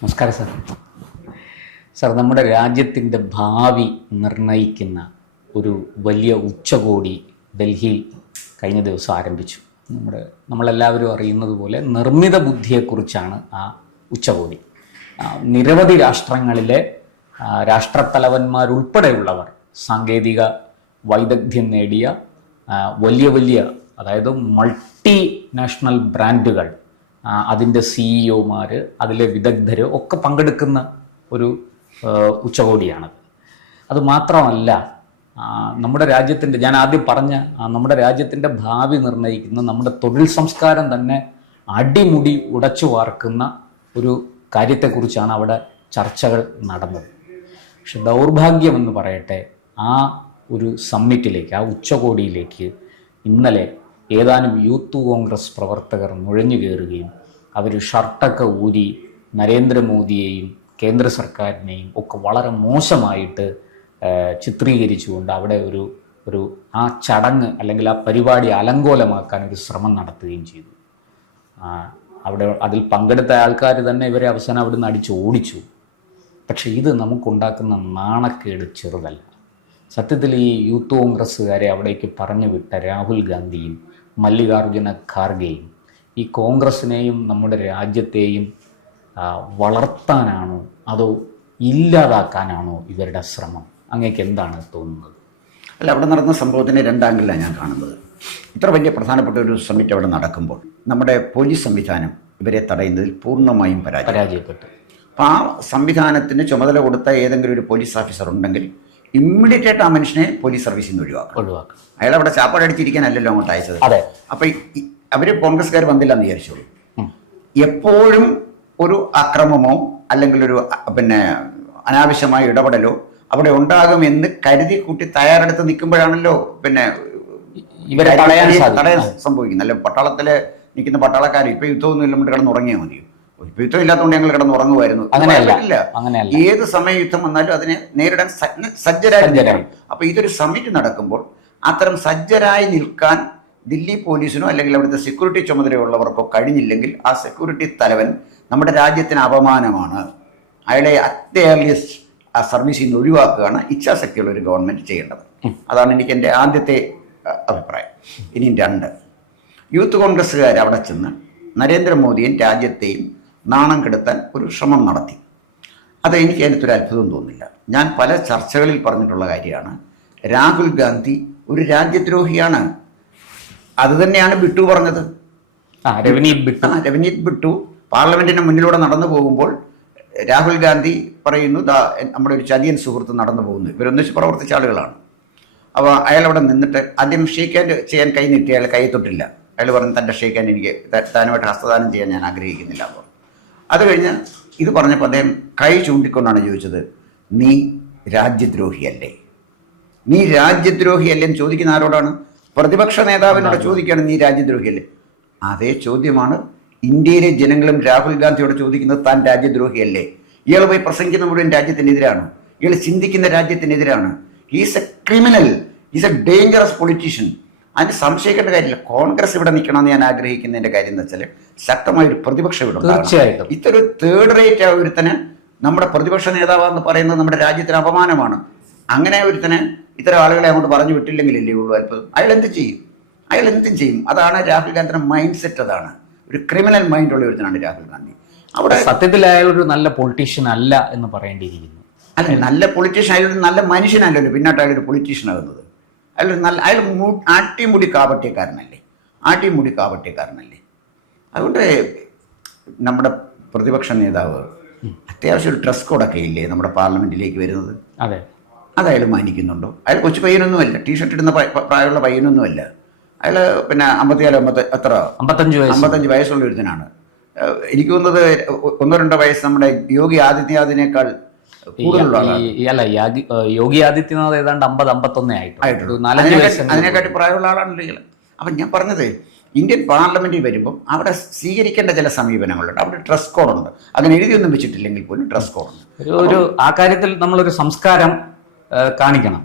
നമസ്കാരം sir. Sir, നമ്മുടെ രാജ്യത്തിൻ്റെ ഭാവി നിർണയിക്കുന്ന ഒരു വലിയ ഉച്ചകോടി ഡൽഹിയിൽ കഴിഞ്ഞ ദിവസം ആരംഭിച്ചു. നമ്മളെല്ലാവരും അറിയുന്നത് പോലെ നിർമ്മിത ബുദ്ധിയെക്കുറിച്ചാണ് ആ ഉച്ചകോടി. നിരവധി രാഷ്ട്രങ്ങളിലെ രാഷ്ട്രത്തലവന്മാരുൾപ്പെടെയുള്ളവർ സാങ്കേതിക വൈദഗ്ധ്യം നേടിയ വലിയ അതായത് മൾട്ടി നാഷണൽ ബ്രാൻഡുകൾ, അതിൻ്റെ സിഇഒമാർ, അതിലെ വിദഗ്ധർ ഒക്കെ പങ്കെടുക്കുന്ന ഒരു ഉച്ചകോടിയാണത്. അതുമാത്രമല്ല, നമ്മുടെ രാജ്യത്തിൻ്റെ, ഞാൻ ആദ്യം പറഞ്ഞ നമ്മുടെ രാജ്യത്തിൻ്റെ ഭാവി നിർണ്ണയിക്കുന്ന നമ്മുടെ തൊഴിൽ സംസ്കാരം തന്നെ അടിമുടി ഉടച്ചു വാർക്കുന്ന ഒരു കാര്യത്തെക്കുറിച്ചാണ് അവിടെ ചർച്ചകൾ നടന്നത്. പക്ഷെ ദൗർഭാഗ്യമെന്ന് പറയട്ടെ, ആ ഒരു സമ്മിറ്റിലേക്ക്, ആ ഉച്ചകോടിയിലേക്ക് ഇന്നലെ ഏതാനും യൂത്ത് കോൺഗ്രസ് പ്രവർത്തകർ നുഴഞ്ഞു കയറുകയും അവർ ഷർട്ടൊക്കെ ഊരി നരേന്ദ്രമോദിയെയും കേന്ദ്ര സർക്കാരിനെയും ഒക്കെ വളരെ മോശമായിട്ട് ചിത്രീകരിച്ചുകൊണ്ട് അവിടെ ഒരു ആ ചടങ്ങ് അല്ലെങ്കിൽ ആ പരിപാടി അലങ്കോലമാക്കാൻ ഒരു ശ്രമം നടത്തുകയും ചെയ്തു. അതിൽ പങ്കെടുത്ത ആൾക്കാർ തന്നെ ഇവരെ അവസാനം അവിടെ നിന്ന് അടിച്ച് ഓടിച്ചു. പക്ഷേ ഇത് നമുക്കുണ്ടാക്കുന്ന നാണക്കേട് ചെറുതല്ല. സത്യത്തിൽ ഈ യൂത്ത് കോൺഗ്രസ്സുകാരെ അവിടേക്ക് പറഞ്ഞു വിട്ട രാഹുൽ ഗാന്ധിയും മല്ലികാർജുന ഖാർഗെയും ഈ കോൺഗ്രസിനെയും നമ്മുടെ രാജ്യത്തെയും വളർത്താനാണോ അതോ ഇല്ലാതാക്കാനാണോ ഇവരുടെ ശ്രമം? അങ്ങേക്ക് എന്താണ് തോന്നുന്നത്? അല്ല, അവിടെ നടന്ന സംഭവത്തിൻ്റെ രണ്ടാംഗിലാണ് ഞാൻ കാണുന്നത്. ഇത്ര വലിയ പ്രധാനപ്പെട്ട ഒരു സമ്മിറ്റ് അവിടെ നടക്കുമ്പോൾ നമ്മുടെ പോലീസ് സംവിധാനം ഇവരെ തടയുന്നതിൽ പൂർണ്ണമായും പരാജയപ്പെട്ടു. അപ്പോൾ ആ സംവിധാനത്തിന് ചുമതല കൊടുത്ത ഏതെങ്കിലും ഒരു പോലീസ് ഓഫീസർ ഉണ്ടെങ്കിൽ ഇമ്മീഡിയറ്റ് ആയിട്ട് ആ മനുഷ്യനെ പോലീസ് സർവീസിൽ നിന്ന് ഒഴിവാക്കും. അയാൾ അവിടെ ചാപ്പാടടിച്ചിരിക്കാനല്ലല്ലോ അങ്ങോട്ട് അയച്ചത്. അപ്പം അവർ കോൺഗ്രസ്സുകാർ വന്നില്ലെന്ന് വിചാരിച്ചോളൂ. എപ്പോഴും ഒരു അക്രമമോ അല്ലെങ്കിൽ ഒരു അനാവശ്യമായ ഇടപെടലോ അവിടെ ഉണ്ടാകുമെന്ന് കരുതി കൂട്ടി തയ്യാറെടുത്ത് നിൽക്കുമ്പോഴാണല്ലോ ഇവരെ തടയാൻ സംഭവിക്കുന്നത്. അല്ലെ, പട്ടാളത്തിൽ നിൽക്കുന്ന പട്ടാളക്കാർ ഇപ്പൊ യുദ്ധമൊന്നും ഇല്ലാണ്ട് കിടന്ന് ഉറങ്ങിയാൽ മതിയോ? ഇപ്പൊ യുദ്ധം ഇല്ലാത്തതുകൊണ്ട് ഞങ്ങൾ കിടന്ന് ഉറങ്ങുമായിരുന്നു. അങ്ങനെയല്ല, ഏത് സമയം യുദ്ധം വന്നാലും അതിനെ നേരിടാൻ സജ്ജരായി. അപ്പൊ ഇതൊരു സമ്മിറ്റ് നടക്കുമ്പോൾ അത്തരം സജ്ജരായി നിൽക്കാൻ ദില്ലി പോലീസിനോ അല്ലെങ്കിൽ അവിടുത്തെ സെക്യൂരിറ്റി ചുമതലയുള്ളവർക്കോ കഴിഞ്ഞില്ലെങ്കിൽ ആ സെക്യൂരിറ്റി തലവൻ നമ്മുടെ രാജ്യത്തിന് അപമാനമാണ്. അയാളെ അറ്റ് ഏർലിയസ്റ്റ് ആ സർവീസിൽ നിന്ന് ഒഴിവാക്കുകയാണ് ഇച്ഛാശക്തിയുള്ള ഒരു ഗവൺമെൻറ് ചെയ്യേണ്ടത്. അതാണ് എനിക്ക് എൻ്റെ ആദ്യത്തെ അഭിപ്രായം. ഇനി രണ്ട്, യൂത്ത് കോൺഗ്രസ്സുകാർ അവിടെ ചെന്ന് നരേന്ദ്രമോദിയും രാജ്യത്തെയും നാണം കെടുത്താൻ ഒരു ശ്രമം നടത്തി. അത് എനിക്ക് അതിനകത്തൊരു അത്ഭുതം തോന്നില്ല. ഞാൻ പല ചർച്ചകളിൽ പറഞ്ഞിട്ടുള്ള കാര്യമാണ്, രാഹുൽ ഗാന്ധി ഒരു രാജ്യദ്രോഹിയാണ്. അത് തന്നെയാണ് ബിട്ടു പറഞ്ഞത്. രവനീത് ബിട്ടു പാർലമെന്റിന് മുന്നിലൂടെ നടന്നു പോകുമ്പോൾ രാഹുൽ ഗാന്ധി പറയുന്നു, നമ്മുടെ ഒരു ചതിയൻ സുഹൃത്ത് നടന്നു പോകുന്നു. ഇവരൊന്നിച്ച് പ്രവർത്തിച്ച ആളുകളാണ്. അപ്പോൾ അയാൾ അവിടെ നിന്നിട്ട് ആദ്യം ഷേക്ക് ഹാൻഡ് ചെയ്യാൻ കൈ നീട്ടി, അയാൾ കൈ തൊട്ടില്ല. അയാൾ പറഞ്ഞു തൻ്റെ ഷേക്ക് ഹാൻഡ് എനിക്ക് താനുമായിട്ട് ഹസ്തദാനം ചെയ്യാൻ ഞാൻ ആഗ്രഹിക്കുന്നില്ല. അപ്പോൾ അത് കഴിഞ്ഞ് ഇത് പറഞ്ഞപ്പോൾ അദ്ദേഹം കൈ ചൂണ്ടിക്കൊണ്ടാണ് ചോദിച്ചത്, നീ രാജ്യദ്രോഹിയല്ലേ? നീ രാജ്യദ്രോഹിയല്ലേ എന്ന് ചോദിക്കുന്ന ആരോടാണ്? പ്രതിപക്ഷ നേതാവിനോട് ചോദിക്കുകയാണ്, നീ രാജ്യദ്രോഹിയല്ലേ? അതേ ചോദ്യമാണ് ഇന്ത്യയിലെ ജനങ്ങളും രാഹുൽ ഗാന്ധിയോട് ചോദിക്കുന്നത്, താൻ രാജ്യദ്രോഹിയല്ലേ? ഇയാൾ പോയി പ്രസംഗിക്കുന്ന മുഴുവൻ രാജ്യത്തിനെതിരാണ്. ഇയാൾ ചിന്തിക്കുന്ന രാജ്യത്തിനെതിരാണ്. He's a criminal, he's a dangerous politician. അതിന് സംശയിക്കേണ്ട കാര്യമില്ല. കോൺഗ്രസ് ഇവിടെ നിൽക്കണമെന്ന് ഞാൻ ആഗ്രഹിക്കുന്നതിൻ്റെ കാര്യം എന്ന് വെച്ചാൽ ശക്തമായൊരു പ്രതിപക്ഷം ഇവിടെ ഉണ്ടാകും. ഇതൊരു തേർഡ് റേറ്റ് ആ ഒരുത്തന് നമ്മുടെ പ്രതിപക്ഷ നേതാവെന്ന് പറയുന്നത് നമ്മുടെ രാജ്യത്തിന് അപമാനമാണ്. അങ്ങനെ ഒരുത്തന് ഇത്തരം ആളുകളെ അങ്ങോട്ട് പറഞ്ഞു വിട്ടില്ലെങ്കിലല്ലേ ഉള്ളൂ അത്ഭുതം. അയാൾ എന്ത് ചെയ്യും? അതാണ് രാഹുൽ ഗാന്ധിയുടെ മൈൻഡ് സെറ്റ്. അതാണ് ഒരു ക്രിമിനൽ മൈൻഡ് ഉള്ള ഒരുത്തനാണ് രാഹുൽ ഗാന്ധി. അവിടെ സത്യത്തിൽ അയാൾ ഒരു നല്ല പൊളിറ്റീഷ്യൻ അല്ല എന്ന് പറയേണ്ടിയിരിക്കുന്നു. അല്ല, നല്ല പൊളിറ്റീഷ്യൻ, അയാളൊരു നല്ല മനുഷ്യനല്ലല്ലോ പിന്നോട്ട് അയാളൊരു പൊളിറ്റീഷ്യൻ ആകുന്നത്. അയാൾ ആട്ടിമുടി കാപട്യക്കാരനല്ലേ? അതുകൊണ്ട് നമ്മുടെ പ്രതിപക്ഷ നേതാവ് അത്യാവശ്യം ഒരു ഡ്രസ് കോഡൊക്കെ ഇല്ലേ നമ്മുടെ പാർലമെന്റിലേക്ക് വരുന്നത്? അത് അയാൾ മാനിക്കുന്നുണ്ടോ? അയാൾ കൊച്ചു പയ്യനൊന്നുമല്ല, ടീഷർട്ട് ഇടുന്ന പ്രായമുള്ള പയ്യനൊന്നുമല്ല. അയാൾ 55 വയസ്സുള്ള ഒരുത്തനാണ്. എനിക്ക് തോന്നുന്നത് 1-2 വയസ്സ് നമ്മുടെ യോഗി ആദിത്യനാഥിനേക്കാൾ യോഗി ആദിത്യനാഥ് ഏതാണ്ട് 50-51 അതിനെക്കാട്ടി പ്രായമുള്ള ആളാണല്ലോ ഇയാൾ. അപ്പം ഞാൻ പറഞ്ഞത്, ഇന്ത്യൻ പാർലമെന്റിൽ വരുമ്പം അവിടെ സ്വീകരിക്കേണ്ട ചില സമീപനങ്ങളുണ്ട്. അവിടെ ഡ്രസ് കോഡുണ്ട്. അങ്ങനെ എഴുതിയൊന്നും വെച്ചിട്ടില്ലെങ്കിൽ പോലും ഡ്രസ് കോഡുണ്ട്. ആ കാര്യത്തിൽ നമ്മളൊരു സംസ്കാരം കാണിക്കണം.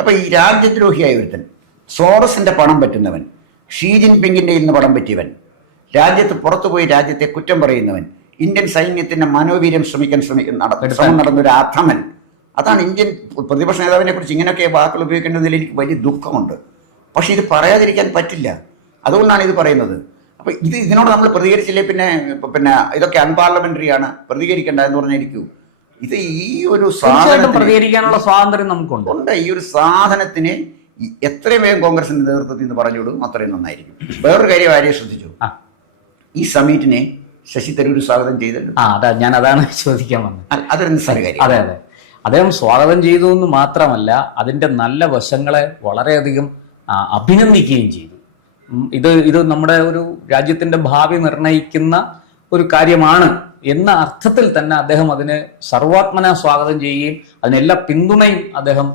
അപ്പൊ ഈ രാജ്യദ്രോഹിയായ ഒരുത്തൻ, സോറസിന്റെ പണം പറ്റുന്നവൻ, ഷീ ജിൻപിങ്ങിന്റെ നിന്ന് പണം പറ്റിയവൻ, രാജ്യത്ത് പുറത്തുപോയി രാജ്യത്തെ കുറ്റം പറയുന്നവൻ, ഇന്ത്യൻ സൈന്യത്തിന്റെ മനോവീര്യം ശ്രമം നടന്നൊരു അധമൻ. അതാണ് ഇന്ത്യൻ പ്രതിപക്ഷ നേതാവിനെ കുറിച്ച് ഇങ്ങനെയൊക്കെ വാക്കുകൾ ഉപയോഗിക്കേണ്ടതിൽ എനിക്ക് വലിയ ദുഃഖമുണ്ട്. പക്ഷെ ഇത് പറയാതിരിക്കാൻ പറ്റില്ല, അതുകൊണ്ടാണ് ഇത് പറയുന്നത്. അപ്പൊ ഇതിനോട് നമ്മൾ പ്രതികരിച്ചില്ലേ പിന്നെ ഇതൊക്കെ അൺപാർലമെന്ററി ആണ്, പ്രതികരിക്കേണ്ട എന്ന് പറഞ്ഞിരിക്കൂ. ഇത് ഈ ഒരു പ്രതികരിക്കാനുള്ള സ്വാതന്ത്ര്യം നമുക്കുണ്ട്. ഈ ഒരു സാധനത്തിന് എത്രയും വേഗം കോൺഗ്രസിന്റെ നേതൃത്വത്തിൽ നിന്ന് പറഞ്ഞുവിടും അത്രയും നന്നായിരിക്കും. വേറൊരു കാര്യം ആരെയും ശ്രദ്ധിച്ചു, ഈ സമ്മീറ്റിനെ ശശി തരൂർ സ്വാഗതം ചെയ്തല്ലോ. ഞാൻ അതാണ് ചോദിക്കാൻ വന്നത്. അതൊരു നിസ്സാര കാര്യം. അതെ, അദ്ദേഹം സ്വാഗതം ചെയ്തു എന്ന് മാത്രമല്ല, അതിന്റെ നല്ല വശങ്ങളെ വളരെയധികം അഭിനന്ദിക്കുകയും ചെയ്തു. ഇത് നമ്മുടെ ഒരു രാജ്യത്തിന്റെ ഭാവി നിർണയിക്കുന്ന ഒരു കാര്യമാണ് എന്ന അർത്ഥത്തിൽ തന്നെ അദ്ദേഹം അതിനെ സർവാത്മന സ്വാഗതം ചെയ്യുകയും അതിനെല്ലാ പിന്തുണയും അദ്ദേഹം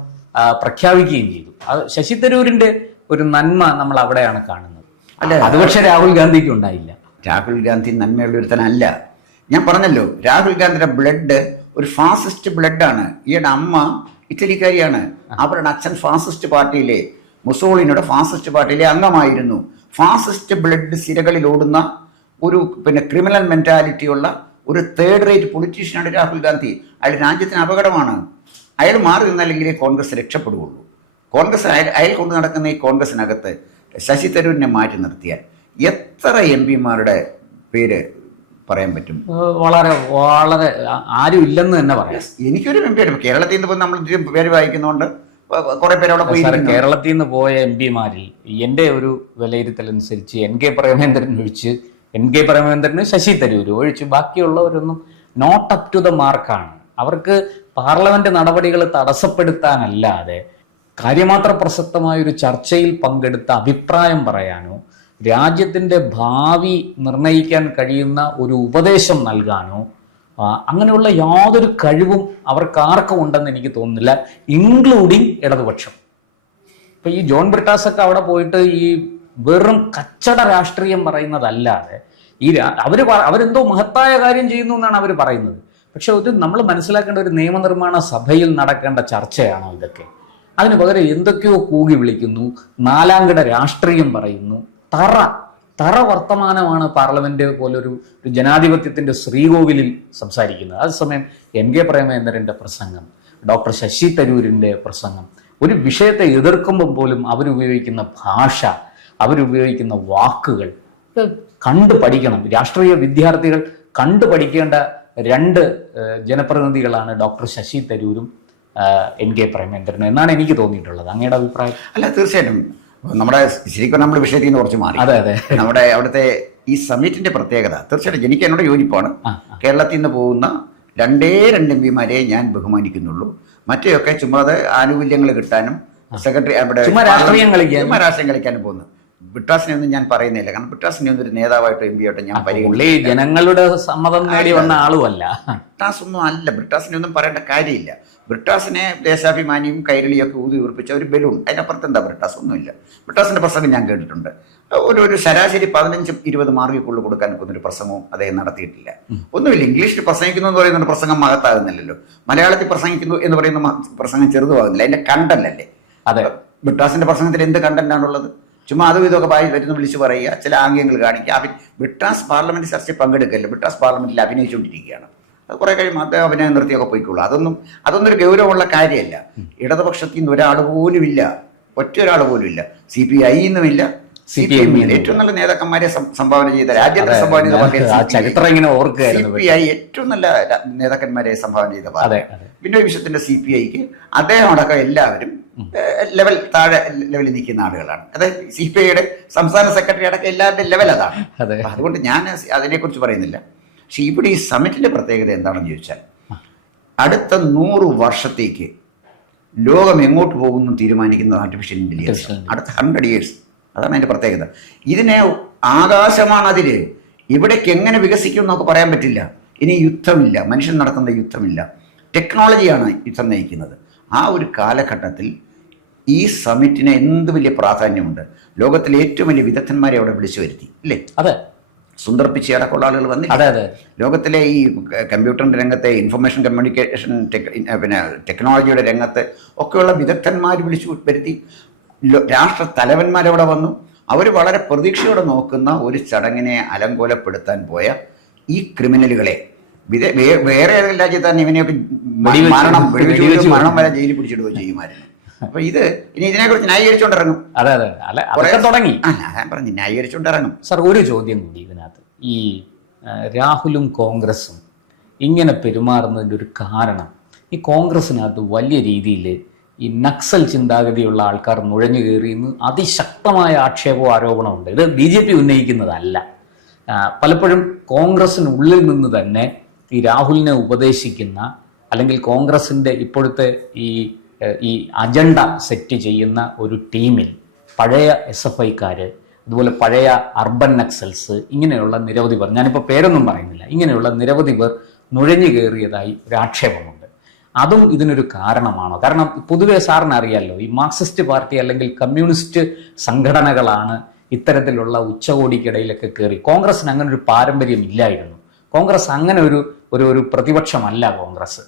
പ്രഖ്യാപിക്കുകയും ചെയ്തു. ശശി തരൂരിന്റെ ഒരു നന്മ നമ്മൾ അവിടെയാണ് കാണുന്നത്. അത് പക്ഷേ രാഹുൽ ഗാന്ധിക്ക് ഉണ്ടായില്ല. രാഹുൽ ഗാന്ധി നന്മയുള്ള ഒരുത്തനല്ല. ഞാൻ പറഞ്ഞല്ലോ, രാഹുൽ ഗാന്ധിയുടെ ബ്ലഡ് ഒരു ഫാസിസ്റ്റ് ബ്ലഡാണ്. ഈയുടെ അമ്മ ഇറ്റലിക്കാരിയാണ്, അവരുടെ അച്ഛൻ ഫാസിസ്റ്റ് പാർട്ടിയിലെ മുസോളിനിയുടെ ഫാസിസ്റ്റ് പാർട്ടിയിലെ അംഗമായിരുന്നു. ഫാസിസ്റ്റ് ബ്ലഡ് സിരകളിൽ ഓടുന്ന ഒരു ക്രിമിനൽ മെന്റാലിറ്റിയുള്ള ഒരു തേർഡ് റേറ്റ് പൊളിറ്റീഷ്യനാണ് രാഹുൽ ഗാന്ധി. അയാൾ രാജ്യത്തിന് അപകടമാണ്. അയാൾ മാറി നിന്നല്ലെങ്കിലേ കോൺഗ്രസ് രക്ഷപ്പെടുകയുള്ളൂ. കോൺഗ്രസ് അയാൾ കൊണ്ട് നടക്കുന്ന ഈ കോൺഗ്രസിനകത്ത് ശശി തരൂരിനെ മാറ്റി നിർത്തിയാൽ എത്ര എം പിമാരുടെ പേര് പറയാൻ പറ്റും? വളരെ വളരെ ആരും ഇല്ലെന്ന് തന്നെ പറയാം. എനിക്കൊരു എം പി ആണ് കേരളത്തിൽ നിന്ന് നമ്മൾ പേര് വായിക്കുന്നതുകൊണ്ട് കുറെ പേര് അവിടെ പോയി. കേരളത്തിൽ നിന്ന് പോയ എം പിമാരിൽ എൻ്റെ ഒരു വിലയിരുത്തലനുസരിച്ച് എൻ കെ പ്രേമചന്ദ്രന് ശശി തരൂർ ഒഴിച്ച് ബാക്കിയുള്ളവരൊന്നും നോട്ട് അപ് ടു ദ മാർക്കാണ്. അവർക്ക് പാർലമെന്റ് നടപടികൾ തടസ്സപ്പെടുത്താനല്ലാതെ കാര്യമാത്ര പ്രസക്തമായ ഒരു ചർച്ചയിൽ പങ്കെടുത്ത അഭിപ്രായം പറയാനോ രാജ്യത്തിന്റെ ഭാവി നിർണയിക്കാൻ കഴിയുന്ന ഒരു ഉപദേശം നൽകാനോ അങ്ങനെയുള്ള യാതൊരു കഴിവും അവർക്കാർക്കും ഉണ്ടെന്ന് എനിക്ക് തോന്നുന്നില്ല, ഇൻക്ലൂഡിങ് ഇടതുപക്ഷം. ഇപ്പൊ ഈ ജോൺ ബ്രിട്ടാസൊക്കെ അവിടെ പോയിട്ട് ഈ വെറും കച്ചട രാഷ്ട്രീയം പറയുന്നതല്ലാതെ അവരെന്തോ മഹത്തായ കാര്യം ചെയ്യുന്നു എന്നാണ് അവർ പറയുന്നത്. പക്ഷെ നമ്മൾ മനസ്സിലാക്കേണ്ട ഒരു നിയമനിർമ്മാണ സഭയിൽ നടക്കേണ്ട ചർച്ചയാണോ ഇതൊക്കെ? അതിന് പകരം എന്തൊക്കെയോ കൂകി വിളിക്കുന്നു, നാലാംകിട രാഷ്ട്രീയം പറയുന്നു. തറ വർത്തമാനമാണ് പാർലമെന്റ് പോലൊരു ജനാധിപത്യത്തിന്റെ ശ്രീകോവിലിൽ സംസാരിക്കുന്നത്. അതേസമയം എൻ കെ പ്രേമചന്ദ്രന്റെ പ്രസംഗം, ഡോക്ടർ ശശി തരൂരിന്റെ പ്രസംഗം, ഒരു വിഷയത്തെ എതിർക്കുമ്പോൾ പോലും അവരുപയോഗിക്കുന്ന ഭാഷ, അവരുപയോഗിക്കുന്ന വാക്കുകൾ കണ്ടു പഠിക്കണം. രാഷ്ട്രീയ വിദ്യാർത്ഥികൾ കണ്ടു പഠിക്കേണ്ട രണ്ട് ജനപ്രതിനിധികളാണ് ഡോക്ടർ ശശി തരൂരും എൻ കെ പ്രേമചന്ദ്രനും എന്നാണ് എനിക്ക് തോന്നിയിട്ടുള്ളത്. അങ്ങയുടെ അഭിപ്രായം? അല്ല, തീർച്ചയായിട്ടും ശരിക്കും നമ്മുടെ വിഷയത്തിൽ നിന്ന് കുറച്ച് മാറി. അതെ. നമ്മുടെ അവിടുത്തെ ഈ സമ്മിറ്റിന്റെ പ്രത്യേകത തീർച്ചയായിട്ടും എനിക്ക് എന്നോട് യോജിപ്പാണ്. കേരളത്തിൽ നിന്ന് പോകുന്ന രണ്ട് എം പിമാരെ ഞാൻ ബഹുമാനിക്കുന്നുള്ളൂ. മറ്റെയൊക്കെ ചുമ്മാ ആനുകൂല്യങ്ങൾ കിട്ടാനും സെക്രട്ടറി രാഷ്ട്രീയം കളിക്കാനും പോകുന്നു. ബ്രിട്ടാസിനെ ഒന്നും ഞാൻ പറയുന്നില്ല, കാരണം ബ്രിട്ടാസിനെ ഒന്നും ഒരു നേതാവായിട്ടോ എം പി ആയിട്ടോ ഞാൻ പരിഗണിക്കും. ജനങ്ങളുടെ സമ്മതം നേടി വന്ന ആളുമല്ല. ബ്രിട്ടാസ് ഒന്നും അല്ല, ബ്രിട്ടാസിനെ ഒന്നും പറയേണ്ട കാര്യമില്ല. ബ്രിട്ടാസിനെ ദേശാഭിമാനിയും കൈരളിയൊക്കെ ഊതി ഉറപ്പിച്ച ഒരു ബലൂൺ, അതിനപ്പുറത്ത് എന്താ ബ്രിട്ടാസ്? ഒന്നുമില്ല. ബ്രിട്ടാസിന്റെ പ്രസംഗം ഞാൻ കേട്ടിട്ടുണ്ട്. ഒരു ശരാശരി 15-20 മാർക്കുള്ളിൽ കൊടുക്കാൻ പോകുന്നൊരു പ്രസംഗവും അദ്ദേഹം നടത്തിയിട്ടില്ല. ഒന്നുമില്ല. ഇംഗ്ലീഷിൽ പ്രസംഗിക്കുന്നു എന്ന് പറയുന്ന പ്രസംഗം മഹത്താകുന്നില്ലല്ലോ, മലയാളത്തിൽ പ്രസംഗിക്കുന്നു എന്ന് പറയുന്ന പ്രസംഗം ചെറുതുമാകുന്നില്ല. അതിന്റെ കണ്ടല്ലേ? അതെ, ബ്രിട്ടാസിന്റെ പ്രസംഗത്തിൽ എന്ത് കണ്ടന്റാണുള്ളത്? ചുമ്മാ അതും ഇതൊക്കെ വരുന്ന വിളിച്ച് പറയുക, ചില ആംഗ്യങ്ങൾ കാണിക്കുക. ബ്രിട്ടാസ് പാർലമെന്റ് ചർച്ചയിൽ പങ്കെടുക്കല്ല, ബ്രിട്ടാസ് പാർലമെന്റിൽ അഭിനയിച്ചുകൊണ്ടിരിക്കുകയാണ്. അത് കുറെ കഴിയുമ്പോൾ അദ്ദേഹം അഭിനയം നിർത്തിയൊക്കെ പോയിക്കോളൂ. അതൊന്നും ഒരു ഗൗരവമുള്ള കാര്യമല്ല. ഇടതുപക്ഷത്തിൽ നിന്ന് ഒരാൾ പോലും ഇല്ല, ഒറ്റ ഒരാൾ പോലും ഇല്ല. CPI നിന്നുമില്ല, CPM ഏറ്റവും നല്ല നേതാക്കന്മാരെ സംഭാവന ചെയ്ത, രാജ്യത്തെ സംഭാവന ചെയ്ത CPI ഏറ്റവും നല്ല നേതാക്കന്മാരെ സംഭാവന ചെയ്ത പാർട്ടി. ബിനോയ് വിശ്വത്തിന്റെ CPIക്ക് അദ്ദേഹം അടക്കം എല്ലാവരും താഴെ ലെവലിൽ നിൽക്കുന്ന ആളുകളാണ്. അതായത് CPIയുടെ സംസ്ഥാന സെക്രട്ടറി അടക്കം എല്ലാവരുടെയും ലെവൽ അതാണ്. അതുകൊണ്ട് ഞാൻ അതിനെക്കുറിച്ച് പറയുന്നില്ല. പക്ഷെ ഇവിടെ ഈ സമ്മിറ്റിന്റെ പ്രത്യേകത എന്താണെന്ന് ചോദിച്ചാൽ, അടുത്ത 100 വർഷത്തേക്ക് ലോകം എങ്ങോട്ട് പോകുന്നു തീരുമാനിക്കുന്നത് ആർട്ടിഫിഷ്യൽ ഇന്റലിജൻസ്. അടുത്ത 100 years. അതാണ് അതിന്റെ പ്രത്യേകത. ഇതിനെ ആകാശമാണ് അതില്, ഇവിടേക്ക് എങ്ങനെ വികസിക്കും എന്നൊക്കെ പറയാൻ പറ്റില്ല. ഇനി യുദ്ധമില്ല, മനുഷ്യൻ നടത്തുന്ന യുദ്ധമില്ല, ടെക്നോളജിയാണ് യുദ്ധം നയിക്കുന്നത്. ആ ഒരു കാലഘട്ടത്തിൽ ഈ സമ്മിറ്റിന് എന്ത് വലിയ പ്രാധാന്യമുണ്ട്. ലോകത്തിലെ ഏറ്റവും വലിയ വിദഗ്ധന്മാരെ അവിടെ വിളിച്ചു വരുത്തി, അല്ലേ? അതെ. സുന്ദർ പിച്ചൈ അടക്കമുള്ള ആളുകൾ വന്നില്ല. ലോകത്തിലെ ഈ കമ്പ്യൂട്ടറിന്റെ രംഗത്തെ, ഇൻഫർമേഷൻ കമ്മ്യൂണിക്കേഷൻ ടെക്നോളജിയുടെ രംഗത്ത് ഒക്കെയുള്ള വിദഗ്ധന്മാർ വിളിച്ചു വരുത്തി. രാഷ്ട്ര തലവന്മാരവിടെ വന്നു. അവർ വളരെ പ്രതീക്ഷയോടെ നോക്കുന്ന ഒരു ചടങ്ങിനെ അലങ്കോലപ്പെടുത്താൻ പോയ ഈ ക്രിമിനലുകളെ വേറെ ഏതെങ്കിലും രാജ്യത്താണ് ഇവനെയൊക്കെ വെടിവെച്ച് മരണം വരെ ജയിലിൽ പിടിച്ചിടുകയോ ചെയ്യുമായിരുന്നു. അപ്പൊ ഇത് ഇനി ഇതിനെക്കുറിച്ച് ന്യായീകരിച്ചോണ്ടിറങ്ങും. അതെ അതെ അല്ല അതൊക്കെ തുടങ്ങി. ഞാൻ പറഞ്ഞു ന്യായീകരിച്ചോണ്ടിറങ്ങും. സാർ, ഒരു ചോദ്യം കൂടി ഇതിനകത്ത്. ഈ രാഹുലും കോൺഗ്രസും ഇങ്ങനെ പെരുമാറുന്നതിൻ്റെ ഒരു കാരണം, ഈ കോൺഗ്രസിനകത്ത് വലിയ രീതിയിൽ ഈ നക്സൽ ചിന്താഗതിയുള്ള ആൾക്കാർ നുഴഞ്ഞു കയറിയെന്ന് അതിശക്തമായ ആക്ഷേപവും ആരോപണമുണ്ട്. ഇത് BJP ഉന്നയിക്കുന്നതല്ല. പലപ്പോഴും കോൺഗ്രസിനുള്ളിൽ നിന്ന് തന്നെ ഈ രാഹുലിനെ ഉപദേശിക്കുന്ന, അല്ലെങ്കിൽ കോൺഗ്രസിൻ്റെ ഇപ്പോഴത്തെ ഈ അജണ്ട സെറ്റ് ചെയ്യുന്ന ഒരു ടീമിൽ പഴയ SFIക്കാർ, അതുപോലെ പഴയ അർബൻ നക്സൽസ്, ഇങ്ങനെയുള്ള നിരവധി പേർ, ഞാനിപ്പോൾ പേരൊന്നും പറയുന്നില്ല, ഇങ്ങനെയുള്ള നിരവധി പേർ നുഴഞ്ഞു കയറിയതായി ഒരു ആക്ഷേപമുണ്ട്. അതും ഇതിനൊരു കാരണമാണോ? കാരണം പൊതുവെ സാറിന് അറിയാമല്ലോ, ഈ മാർക്സിസ്റ്റ് പാർട്ടി അല്ലെങ്കിൽ കമ്മ്യൂണിസ്റ്റ് സംഘടനകളാണ് ഇത്തരത്തിലുള്ള ഉച്ചകോടിക്കിടയിലൊക്കെ കയറി. കോൺഗ്രസിന് അങ്ങനെ ഒരു പാരമ്പര്യം ഇല്ലായിരുന്നു. കോൺഗ്രസ് അങ്ങനെ ഒരു പ്രതിപക്ഷമല്ല കോൺഗ്രസ്.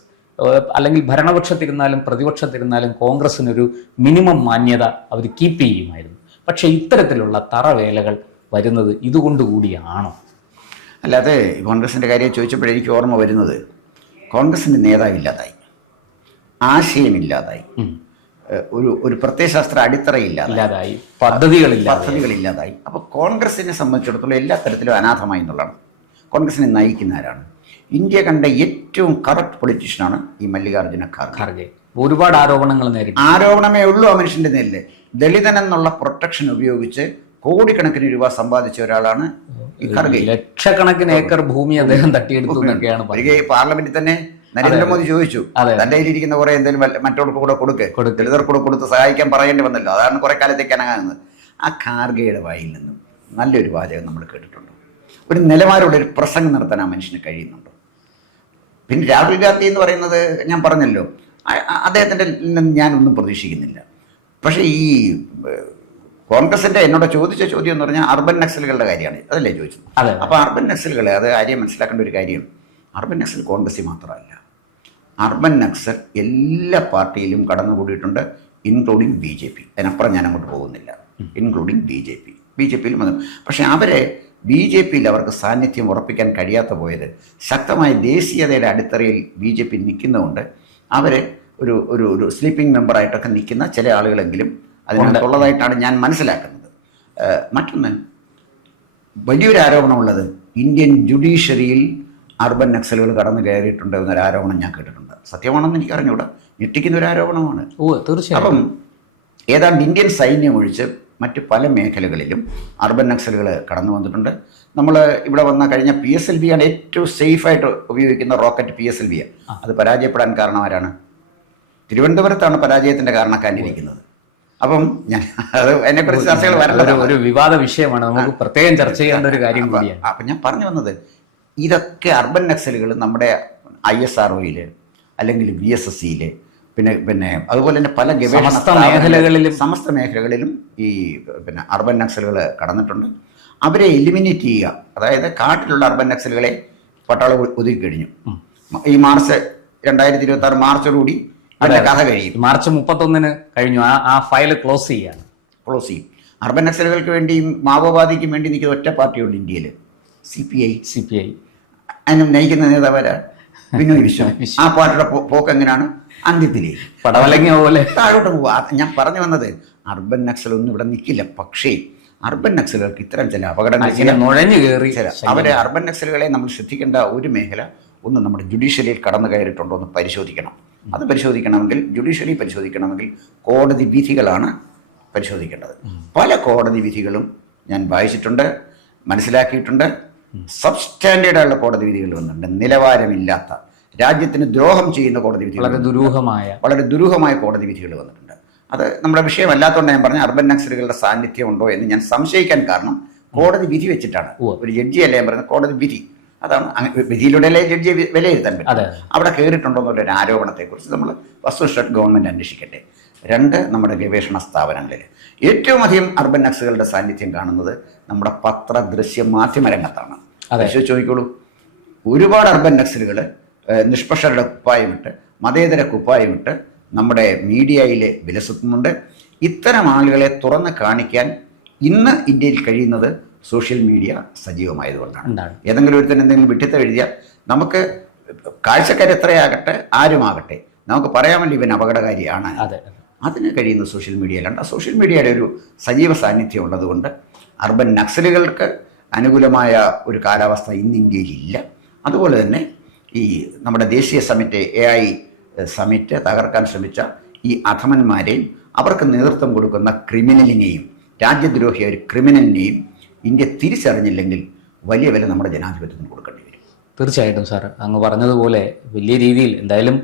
അല്ലെങ്കിൽ ഭരണപക്ഷത്തിരുന്നാലും പ്രതിപക്ഷത്തിരുന്നാലും കോൺഗ്രസിനൊരു മിനിമം മാന്യത അവർ കീപ്പ് ചെയ്യുമായിരുന്നു. പക്ഷെ ഇത്തരത്തിലുള്ള തറവേലകൾ വരുന്നത് ഇതുകൊണ്ടുകൂടിയാണോ? അല്ലാതെ കോൺഗ്രസിൻ്റെ കാര്യം ചോദിച്ചപ്പോൾ എനിക്ക് ഓർമ്മ വരുന്നത്, കോൺഗ്രസിൻ്റെ നേതാവില്ലാതായി, ആശയമില്ലാതായി, ഒരു പ്രത്യയശാസ്ത്ര അടിത്തറയില്ലാതായി, പദ്ധതികളില്ലാതായി. അപ്പോൾ കോൺഗ്രസിനെ സംബന്ധിച്ചിടത്തോളം എല്ലാ തരത്തിലും അനാഥമായി എന്നുള്ളതാണ്. കോൺഗ്രസിനെ നയിക്കുന്ന ആരാണ്? ഇന്ത്യ കണ്ട ഏറ്റവും കറക്റ്റ് പൊളിറ്റീഷ്യനാണ് ഈ മല്ലികാർജ്ജുന ഖാർഗെ. ഒരുപാട് ആരോപണങ്ങൾ നേരിട്ടു. ആരോപണമേ ഉള്ളൂ ആ മനുഷ്യന്റെ നേരിൽ. ദളിതൻ എന്നുള്ള പ്രൊട്ടക്ഷൻ ഉപയോഗിച്ച് കോടിക്കണക്കിന് രൂപ സമ്പാദിച്ച ഒരാളാണ് ഈ ഖാർഗെ. ലക്ഷക്കണക്കിന് ഏക്കർ ഭൂമി അദ്ദേഹം തട്ടിയെടുത്തു എന്നൊക്കെയാണ് പറയുന്നത്. പാർലമെന്റിൽ തന്നെ നരേന്ദ്രമോദി ചോദിച്ചു, തന്റെ കയ്യിലിരിക്കുന്ന കുറെ എന്തെങ്കിലും മറ്റവർക്ക് കൂടെ കൊടുക്കുക, ദളിതർക്ക് കൂടെ കൊടുത്ത് സഹായിക്കാൻ പറയേണ്ടി വന്നല്ലോ, അതാണ് കുറെ കാലത്തേക്ക് അനങ്ങാകുന്നത്. ആ ഖാർഗെയുടെ വായിൽ നിന്നും നല്ലൊരു വാചകം നമ്മൾ കേട്ടിട്ടുണ്ട്. ഒരു നിലവാരമുള്ള ഒരു പ്രസംഗം നടത്താൻ ആ മനുഷ്യന് കഴിയുന്നുണ്ടോ? പിന്നെ രാഹുൽ ഗാന്ധി എന്ന് പറയുന്നത് ഞാൻ പറഞ്ഞല്ലോ, അദ്ദേഹത്തിൻ്റെ ഞാനൊന്നും പ്രതീക്ഷിക്കുന്നില്ല. പക്ഷേ ഈ കോൺഗ്രസിൻ്റെ എന്നോട് ചോദിച്ച ചോദ്യം എന്ന് പറഞ്ഞാൽ അർബൻ നക്സലുകളുടെ കാര്യമാണ്. അതല്ലേ ചോദിച്ചത്? അപ്പോൾ അർബൻ നക്സലുകളെ അത് ആരെയും മനസ്സിലാക്കേണ്ട ഒരു കാര്യം, അർബൻ നക്സൽ കോൺഗ്രസിൽ മാത്രമല്ല, അർബൻ നക്സൽ എല്ലാ പാർട്ടിയിലും കടന്നുകൂടിയിട്ടുണ്ട്, ഇൻക്ലൂഡിങ് BJP. അതിനപ്പുറം ഞാൻ അങ്ങോട്ട് പോകുന്നില്ല. ഇൻക്ലൂഡിങ് BJPയിലും വന്നു. പക്ഷേ അവരെ BJPയിൽ അവർക്ക് സാന്നിധ്യം ഉറപ്പിക്കാൻ കഴിയാത്ത പോയത് ശക്തമായ ദേശീയതയുടെ അടിത്തറയിൽ BJP നിൽക്കുന്നതുകൊണ്ട് അവർ ഒരു സ്ലീപ്പിംഗ് മെമ്പറായിട്ടൊക്കെ നിൽക്കുന്ന ചില ആളുകളെങ്കിലും അതിനകത്തുള്ളതായിട്ടാണ് ഞാൻ മനസ്സിലാക്കുന്നത്. മറ്റൊന്ന്, വലിയൊരു ആരോപണമുള്ളത് ഇന്ത്യൻ ജുഡീഷ്യറിയിൽ അർബൻ നക്സലുകൾ കടന്നു കയറിയിട്ടുണ്ട് എന്നൊരു ആരോപണം ഞാൻ കേട്ടിട്ടുണ്ട്. സത്യമാണെന്ന് എനിക്ക് അറിഞ്ഞുകൂടാ, ഞെട്ടിക്കുന്ന ഒരു ആരോപണമാണ്. തീർച്ചയായും. അപ്പം ഏതാണ്ട് ഇന്ത്യൻ സൈന്യം ഒഴിച്ച് മറ്റ് പല മേഖലകളിലും അർബൻ നക്സലുകൾ കടന്നു വന്നിട്ടുണ്ട്. നമ്മൾ ഇവിടെ വന്ന കഴിഞ്ഞ PSLV ആണ് ഏറ്റവും സേഫായിട്ട് ഉപയോഗിക്കുന്ന റോക്കറ്റ് PSLV. അത് പരാജയപ്പെടാൻ കാരണം ആരാണ്? തിരുവനന്തപുരത്താണ് പരാജയത്തിൻ്റെ കാരണക്കാരിയിരിക്കുന്നത്. അപ്പം ഞാൻ അത് അതിനെക്കുറിച്ച് ചർച്ചകൾ വരേണ്ടത് ഒരു വിവാദ വിഷയമാണ്, നമുക്ക് പ്രത്യേകം ചർച്ച ചെയ്യേണ്ട ഒരു കാര്യം കൂടിയാണ്. അപ്പം ഞാൻ പറഞ്ഞു വന്നത്, ഇതൊക്കെ അർബൻ നക്സലുകൾ നമ്മുടെ ISROയിൽ അല്ലെങ്കിൽ VSSCയിൽ പിന്നെ അതുപോലെ തന്നെ പല ഗവേഷണ സമസ്ത മേഖലകളിലും ഈ അർബൻ നക്സലുകൾ കടന്നിട്ടുണ്ട്. അവരെ എലിമിനേറ്റ് ചെയ്യുക, അതായത് കാട്ടിലുള്ള അർബൻ നക്സലുകളെ പട്ടാളം ഒതുക്കി കഴിഞ്ഞു. ഈ മാർച്ച് 2026 മാർച്ചോടുകൂടി അതിൻ്റെ കഥ കഴിയും. മാർച്ച് 31 കഴിഞ്ഞു, ആ ഫയൽ ക്ലോസ് ചെയ്യും. അർബൻ നക്സലുകൾക്ക് വേണ്ടിയും മാവോവാദിക്കും വേണ്ടി നിൽക്കുന്ന ഒറ്റ പാർട്ടിയുണ്ട് ഇന്ത്യയിൽ, CPI. അതിനും നയിക്കുന്ന നേതാവാരാണ്? ബിനോയ് വിശ്വം. ആ പാർട്ടിയുടെ പോക്ക് എങ്ങനെയാണ്? അന്ത്യത്തിലേക്ക് പടവലങ്ങിയ പോലെ താഴോട്ട് പോവുക. ഞാൻ പറഞ്ഞു വന്നത്, അർബൻ നക്സൽ ഒന്നും ഇവിടെ നിൽക്കില്ല. പക്ഷേ അർബൻ നക്സലുകൾക്ക് ഇത്തരം ചില അപകടങ്ങൾ നുഴഞ്ഞു കയറി അവരെ അർബൻ നക്സലുകളെ നമ്മൾ ശ്രദ്ധിക്കേണ്ട ഒരു മേഖല, ഒന്ന് നമ്മുടെ ജുഡീഷ്യറിയിൽ കടന്നു കയറിയിട്ടുണ്ടോ എന്ന് പരിശോധിക്കണം. അത് പരിശോധിക്കണമെങ്കിൽ, ജുഡീഷ്യറി പരിശോധിക്കണമെങ്കിൽ കോടതി വിധികളാണ് പരിശോധിക്കേണ്ടത്. പല കോടതി വിധികളും ഞാൻ വായിച്ചിട്ടുണ്ട്, മനസ്സിലാക്കിയിട്ടുണ്ട്. സബ്സ്റ്റാൻഡേർഡായുള്ള കോടതി വിധികൾ വന്നിട്ടുണ്ട്. നിലവാരമില്ലാത്ത, രാജ്യത്തിന് ദ്രോഹം ചെയ്യുന്ന കോടതി വിധികൾ, വളരെ ദുരൂഹമായ കോടതി വിധികൾ വന്നിട്ടുണ്ട്. അത് നമ്മുടെ വിഷയമല്ലാത്തതുകൊണ്ട് ഞാൻ പറഞ്ഞ അർബൻ നക്സലുകളുടെ സാന്നിധ്യം ഉണ്ടോ എന്ന് ഞാൻ സംശയിക്കാൻ കാരണം കോടതി വിധി വെച്ചിട്ടാണ്. ഒരു ജഡ്ജിയല്ല ഞാൻ പറയുന്നത്, കോടതി വിധി. അതാണ് വിധിയിലൂടെ ജഡ്ജിയെ വിലയിരുത്താൻ പറ്റും. അവിടെ കയറിയിട്ടുണ്ടോ എന്നുള്ളൊരു ആരോപണത്തെക്കുറിച്ച് നമ്മൾ വസ്തുനിഷ്ഠ ഗവൺമെൻറ് അന്വേഷിക്കട്ടെ. 2, നമ്മുടെ ഗവേഷണ സ്ഥാപനങ്ങളിൽ ഏറ്റവും അധികം അർബൻ നക്സലുകളുടെ സാന്നിധ്യം കാണുന്നത് നമ്മുടെ പത്ര ദൃശ്യ മാധ്യമ രംഗത്താണ്. ചോദിക്കോളൂ, ഒരുപാട് അർബൻ നക്സലുകൾ നിഷ്പക്ഷരുടെ കുപ്പായമിട്ട്, മതേതര കുപ്പായമിട്ട് നമ്മുടെ മീഡിയയിൽ വിലസുന്നുണ്ട്. ഇത്തരം ആളുകളെ തുറന്ന് കാണിക്കാൻ ഇന്ന് ഇന്ത്യയിൽ കഴിയുന്നത് സോഷ്യൽ മീഡിയ സജീവമായതുകൊണ്ടാണ്. എന്താണ് ഏതെങ്കിലും ഒരുത്തൻ എന്തെങ്കിലും വിട്ടിത്തം എഴുതിയാൽ നമുക്ക് കാഴ്ചക്കാർ എത്രയാകട്ടെ ആരുമാകട്ടെ നമുക്ക് പറയാമല്ലോ ഇവൻ അപകടകാരിയാണ്. അതെ, അതിന് കഴിയുന്ന സോഷ്യൽ മീഡിയയിലുണ്ട്. സോഷ്യൽ മീഡിയയുടെ ഒരു സജീവ സാന്നിധ്യം ഉള്ളതുകൊണ്ട് അർബൻ നക്സലുകൾക്ക് അനുകൂലമായ ഒരു കാലാവസ്ഥ ഇന്ന് ഇന്ത്യയിലില്ല. അതുപോലെ തന്നെ ഈ നമ്മുടെ ദേശീയ സമിറ്റ് AI സമിറ്റ് തകർക്കാൻ ശ്രമിച്ച ഈ അധമന്മാരെയും അവർക്ക് നേതൃത്വം കൊടുക്കുന്ന ക്രിമിനലിനെയും രാജ്യദ്രോഹിയ ഒരു ക്രിമിനലിനെയും ഇന്ത്യ തിരിച്ചറിഞ്ഞില്ലെങ്കിൽ വലിയ വില നമ്മുടെ ജനാധിപത്യത്തിന് കൊടുക്കേണ്ടി വരും. തീർച്ചയായിട്ടും സാർ അങ്ങ് പറഞ്ഞതുപോലെ വലിയ രീതിയിൽ എന്തായാലും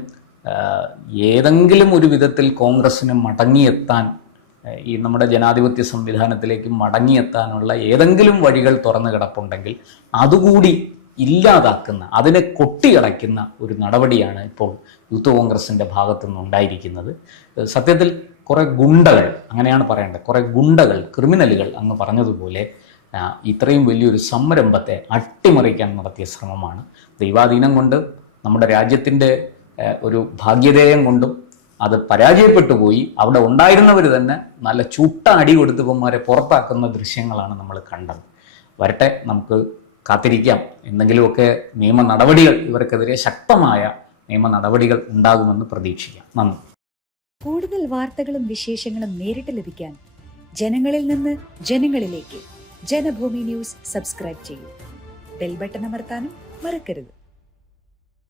ഏതെങ്കിലും ഒരു വിധത്തിൽ കോൺഗ്രസ്സിന് മടങ്ങിയെത്താൻ ഈ നമ്മുടെ ജനാധിപത്യ സംവിധാനത്തിലേക്ക് മടങ്ങിയെത്താനുള്ള ഏതെങ്കിലും വഴികൾ തുറന്നു കിടപ്പുണ്ടെങ്കിൽ അതുകൂടി ഇല്ലാതാക്കുന്ന, അതിനെ കൊട്ടിയടയ്ക്കുന്ന ഒരു നടപടിയാണ് ഇപ്പോൾ യൂത്ത് കോൺഗ്രസിൻ്റെ ഭാഗത്തു നിന്നുണ്ടായിരിക്കുന്നത്. സത്യത്തിൽ കുറേ ഗുണ്ടകൾ, അങ്ങനെയാണ് പറയേണ്ടത്, കുറേ ഗുണ്ടകൾ, ക്രിമിനലുകൾ അങ്ങ് പറഞ്ഞതുപോലെ ഇത്രയും വലിയൊരു സംരംഭത്തെ അട്ടിമറിക്കാൻ നടത്തിയ ശ്രമമാണ്. ദൈവാധീനം കൊണ്ട് നമ്മുടെ രാജ്യത്തിൻ്റെ ഒരു ഭാഗ്യധേയം കൊണ്ടും അത് പരാജയപ്പെട്ടു പോയി. അവിടെ ഉണ്ടായിരുന്നവർ തന്നെ നല്ല ചുട്ട അടി കൊടുത്തവന്മാരെ പുറത്താക്കുന്ന ദൃശ്യങ്ങളാണ് നമ്മൾ കണ്ടത്. വരട്ടെ, നമുക്ക് കാത്തിരിക്കാം. എന്തെങ്കിലുമൊക്കെ നിയമ നടപടികൾ, ഇവർക്കെതിരെ ശക്തമായ നിയമ നടപടികൾ ഉണ്ടാകുമെന്ന് പ്രതീക്ഷിക്കാം. നന്ദി. കൂടുതൽ വാർത്തകളും വിശേഷങ്ങളും നേരിട്ട് ലഭിക്കാൻ ജനങ്ങളിൽ നിന്ന് ജനങ്ങളിലേക്ക് ജനഭൂമി ന്യൂസ് സബ്സ്ക്രൈബ് ചെയ്യൂ. ബെൽ ബട്ടൺ അമർത്താനും മറക്കരുത്.